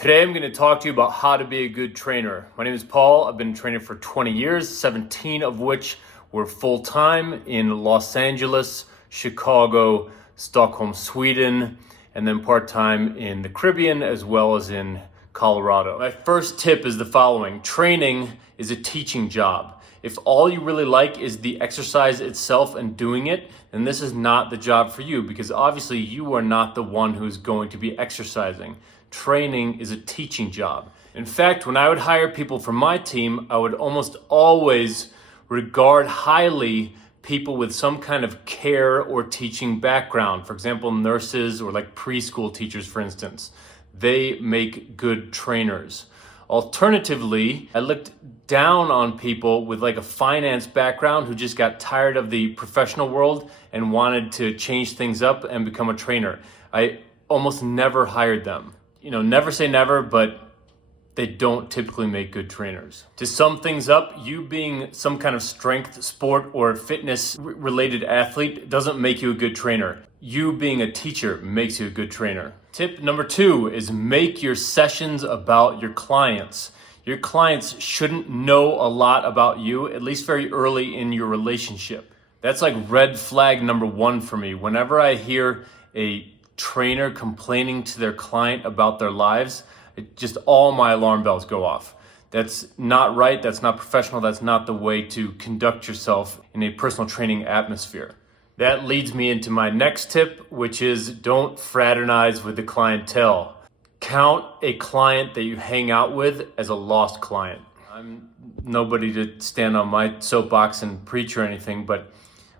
Today I'm going to talk to you about how to be a good trainer. My name is Paul. I've been training for 20 years, 17 of which were full-time in Los Angeles, Chicago, Stockholm, Sweden, and then part-time in the Caribbean as well as in Colorado. My first tip is the following. Training is a teaching job. If all you really like is the exercise itself and doing it, then this is not the job for you because obviously you are not the one who's going to be exercising. Training is a teaching job. In fact, when I would hire people for my team, I would almost always regard highly people with some kind of care or teaching background. For example, nurses or like preschool teachers, for instance. They make good trainers. Alternatively, I looked down on people with like a finance background who just got tired of the professional world and wanted to change things up and become a trainer. I almost never hired them. Never say never, but they don't typically make good trainers. To sum things up, you being some kind of strength, sport, or fitness related athlete doesn't make you a good trainer. You being a teacher makes you a good trainer. Tip number 2 is make your sessions about your clients. Your clients shouldn't know a lot about you, at least very early in your relationship. That's like red flag number 1 for me. Whenever I hear a trainer complaining to their client about their lives, just all my alarm bells go off. That's not right, that's not professional, that's not the way to conduct yourself in a personal training atmosphere. That leads me into my next tip, which is don't fraternize with the clientele. Count a client that you hang out with as a lost client. I'm nobody to stand on my soapbox and preach or anything, but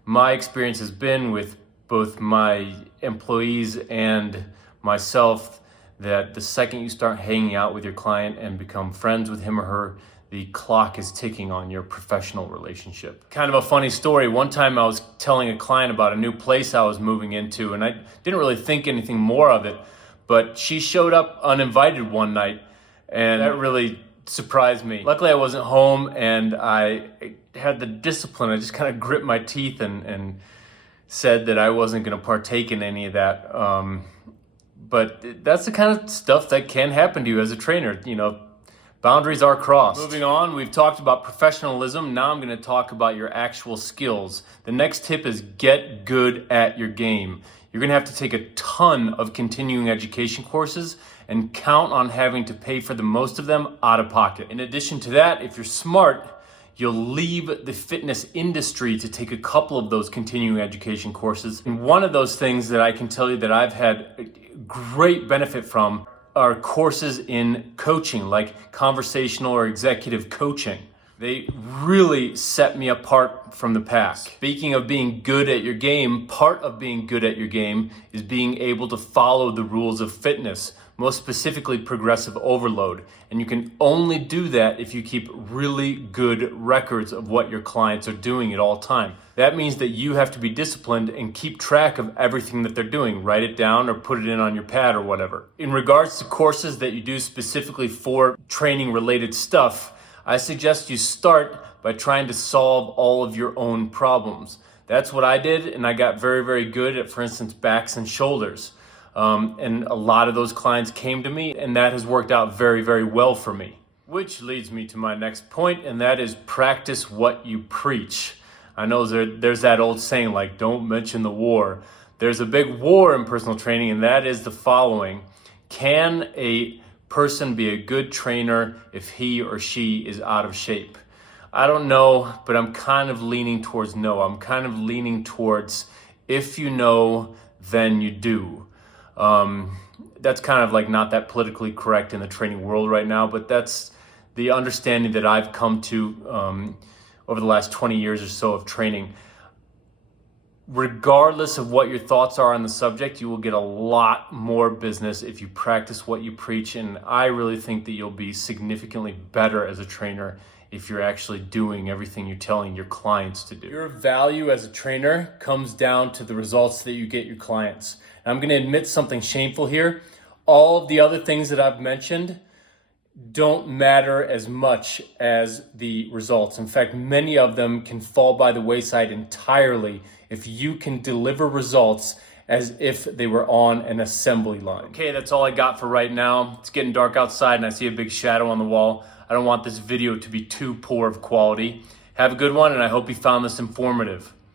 my experience has been with both my employees and myself that the second you start hanging out with your client and become friends with him or her, the clock is ticking on your professional relationship. Kind of a funny story. One time I was telling a client about a new place I was moving into and I didn't really think anything more of it, but she showed up uninvited one night and that really surprised me. Luckily I wasn't home and I had the discipline. I just kind of gripped my teeth and said that I wasn't going to partake in any of that. But that's the kind of stuff that can happen to you as a trainer. Boundaries are crossed. Moving on, we've talked about professionalism. Now I'm going to talk about your actual skills. The next tip is get good at your game. You're going to have to take a ton of continuing education courses and count on having to pay for the most of them out of pocket. In addition to that, if you're smart, you'll leave the fitness industry to take a couple of those continuing education courses. And one of those things that I can tell you that I've had great benefit from are courses in coaching, like conversational or executive coaching. They really set me apart from the pack. Speaking of being good at your game, part of being good at your game is being able to follow the rules of fitness, most specifically progressive overload. And you can only do that if you keep really good records of what your clients are doing at all time. That means that you have to be disciplined and keep track of everything that they're doing. Write it down or put it in on your pad or whatever. In regards to courses that you do specifically for training related stuff, I suggest you start by trying to solve all of your own problems. That's what I did, and I got very, very good at, for instance, backs and shoulders. And a lot of those clients came to me, and that has worked out very, very well for me. Which leads me to my next point, and that is practice what you preach. I know there's that old saying like, don't mention the war. There's a big war in personal training, and that is the following. Can a person be a good trainer if he or she is out of shape? I don't know, but I'm kind of leaning towards no. I'm kind of leaning towards if you know, then you do. That's kind of like not that politically correct in the training world right now, but that's the understanding that I've come to over the last 20 years or so of training. Regardless of what your thoughts are on the subject, you will get a lot more business if you practice what you preach. And I really think that you'll be significantly better as a trainer if you're actually doing everything you're telling your clients to do. Your value as a trainer comes down to the results that you get your clients. And I'm going to admit something shameful here. All of the other things that I've mentioned don't matter as much as the results. In fact, many of them can fall by the wayside entirely if you can deliver results as if they were on an assembly line. Okay, that's all I got for right now. It's getting dark outside and I see a big shadow on the wall. I don't want this video to be too poor of quality. Have a good one, and I hope you found this informative.